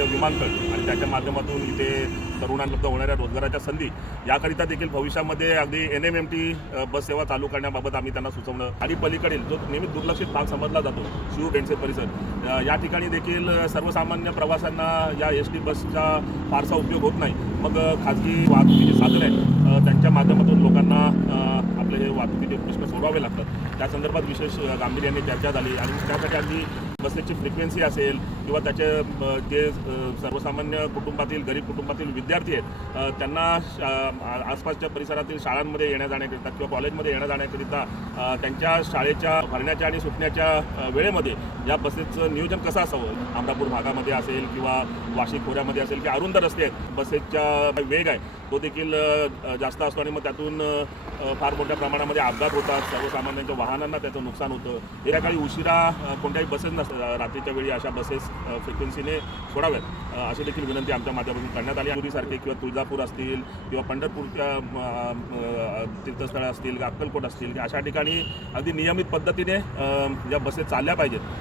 अंतर्गत विमानतळ आणि त्याच्या माध्यमातून इथे तरुणांना होणाऱ्या रोजगाराच्या संधी याकरिता देखील भविष्यामध्ये अगदी NMMT बस सेवा चालू करण्याबाबत आम्ही त्यांना सुचवणं आणि पलीकडील जो नेहमी दुर्लक्षित भाग समजला जातो शिव बेंडसे परिसर या ठिकाणी देखील सर्वसामान्य प्रवाशांना या SD बसचा फारसा उपयोग होत नाही। मग खाजगी वाहतुकीचे साधन आहेत त्यांच्या माध्यमातून लोकांना आपले हे वाहतुकीचे प्रश्न सोडवावे लागतात। त्या संदर्भात विशेष गांभीर्याने चर्चा झाली आणि त्यासाठी आम्ही बसेसची फ्रिक्वेन्सी असेल किंवा त्याचे जे सर्वसामान्य कुटुंबातील गरीब कुटुंबातील विद्यार्थी आहेत त्यांना आसपासच्या परिसरातील शाळांमध्ये येण्या जाण्याकरिता किंवा कॉलेजमध्ये येण्या जाण्याकरिता त्यांच्या शाळेच्या भरण्याच्या आणि सुटण्याच्या वेळेमध्ये या बसेसचं नियोजन कसं असावं। अमरापूर भागामध्ये असेल किंवा वाशी खोऱ्यामध्ये असेल की अरुंद रस्ते आहेत, बसेसचा वेग आहे तो देखील जास्त असतो आणि मग त्यातून फार मोठ्या प्रमाणामध्ये अपघात होतात, सर्वसामान्यांच्या वाहनांना त्याचं नुकसान होतं। गेल्या काळी उशिरा कोणत्याही बसेस नसतात, रात्रीच्या वेळी अशा बसेस फ्रिक्वेन्सीने सोडाव्यात अशी देखील विनंती आमच्या माध्यमातून करण्यात आली। पुरीसारखे किंवा तुळजापूर असतील किंवा पंढरपूरच्या तीर्थस्थळं असतील, अक्कलकोट असतील अशा ठिकाणी अगदी नियमित पद्धतीने या बसेस चालल्या पाहिजेत।